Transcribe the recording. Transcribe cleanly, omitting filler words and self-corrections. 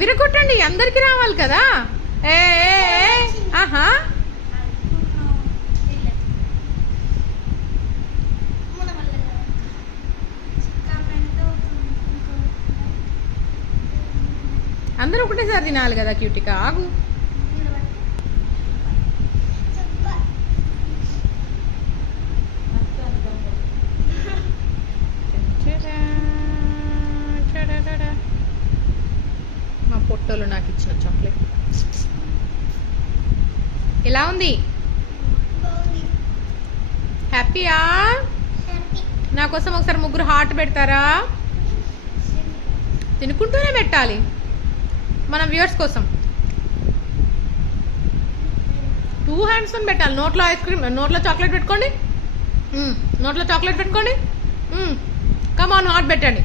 విరగొట్టండి, అందరికి రావాలి కదా. ఏ ఆహా, అందరూ ఒకటేసారి తినాలి కదా క్యూటికా. ఆగు. మా పొట్టోలు నాకు ఇచ్చిన చాక్లెట్ ఎలా ఉంది? హ్యాపీయా? నా కోసం ఒకసారి ముగ్గురు హార్ట్ పెడతారా? తినుకుంటూనే పెట్టాలి మన వ్యూవర్స్ కోసం. 2 హ్యాండ్స్ తో పెట్టాలి. నోట్లో ఐస్ క్రీమ్, నోట్లో చాక్లెట్ పెట్టుకోండి, నోట్లో చాక్లెట్ పెట్టుకోండి. కమాన్ హార్ట్ పెట్టండి.